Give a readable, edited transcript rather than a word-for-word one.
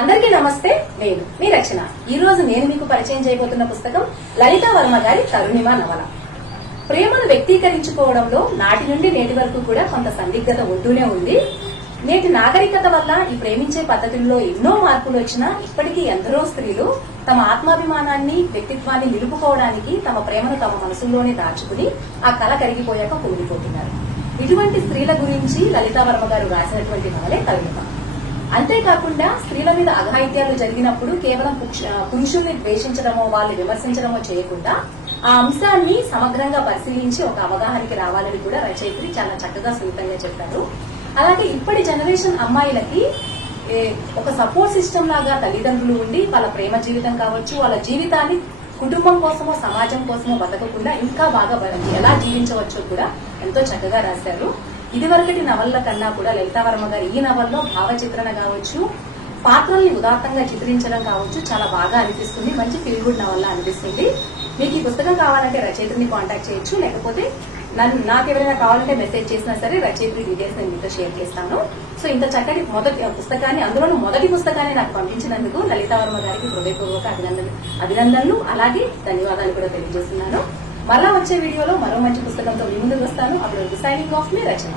అందరికీ నమస్తే. నేను మీ రచన. ఈ రోజు నేను మీకు పరిచయం చేయబోతున్న పుస్తకం లలితా వర్మ గారి తరుణిమ నవల. ప్రేమను వ్యక్తీకరించుకోవడంలో నాటి నుండి నేటి వరకు కూడా కొంత సందిగ్ధత ఉంటూనే ఉంది. నేటి నాగరికత వల్ల ఈ ప్రేమించే పద్ధతుల్లో ఎన్నో మార్పులు వచ్చినా ఇప్పటికీ ఎందరో స్త్రీలు తమ ఆత్మాభిమానాన్ని, వ్యక్తిత్వాన్ని నిలుపుకోవడానికి తమ ప్రేమను తమ మనసుల్లోనే దాచుకుని ఆ కళ కరిగిపోయాక కుంగిపోతున్నారు. ఇటువంటి స్త్రీల గురించి లలితా వర్మ గారు రాసినటువంటి నవలే తరుణిమ. అంతేకాకుండా స్త్రీల మీద అఘాయిత్యాలు జరిగినప్పుడు కేవలం పురుషుల్ని ద్వేషించడమో, వాళ్ళు విమర్శించడమో చేయకుండా ఆ అంశాన్ని సమగ్రంగా పరిశీలించి ఒక అవగాహనకి రావాలని కూడా రచయిత్రి చాలా చక్కగా సున్నితంగా చెప్పారు. అలాగే ఇప్పటి జనరేషన్ అమ్మాయిలకి ఒక సపోర్ట్ సిస్టమ్ లాగా తల్లిదండ్రులు ఉండి వాళ్ళ ప్రేమ జీవితం కావచ్చు, వాళ్ళ జీవితాన్ని కుటుంబం కోసమో సమాజం కోసమో బతకకుండా ఇంకా బాగా ఎలా జీవించవచ్చో కూడా ఎంతో చక్కగా రాశారు. ఇదివరకటి నవళ్ల కన్నా కూడా లలితా వర్మ గారు ఈ నవల్లో భావ చిత్రణ కావచ్చు, పాత్రల్ని ఉదాత్తంగా చిత్రించడం కావచ్చు చాలా బాగా అనిపిస్తుంది. మంచి ఫీల్ గుడ్ నవల్లా అనిపిస్తుంది. మీకు ఈ పుస్తకం కావాలంటే రచయిత్రిని కాంటాక్ట్ చేయొచ్చు, లేకపోతే నాకెవరైనా కావాలంటే మెసేజ్ చేసినా సరే రచయిత్రి డీటెయిల్స్ నేను మీతో షేర్ చేస్తాను. సో ఇంత చక్కటి పుస్తకాన్ని, అందులోనూ మొదటి పుస్తకాన్ని నాకు పంపించినందుకు లలితా వర్మ గారికి హృదయపూర్వక అభినందనలు అలాగే ధన్యవాదాలు కూడా తెలియజేస్తున్నాను. మళ్ళా వచ్చే వీడియోలో మరో మంచి పుస్తకంతో మీ ముందుకు వస్తాను. అప్పుడు సైనింగ్ ఆఫ్ మీ రచన.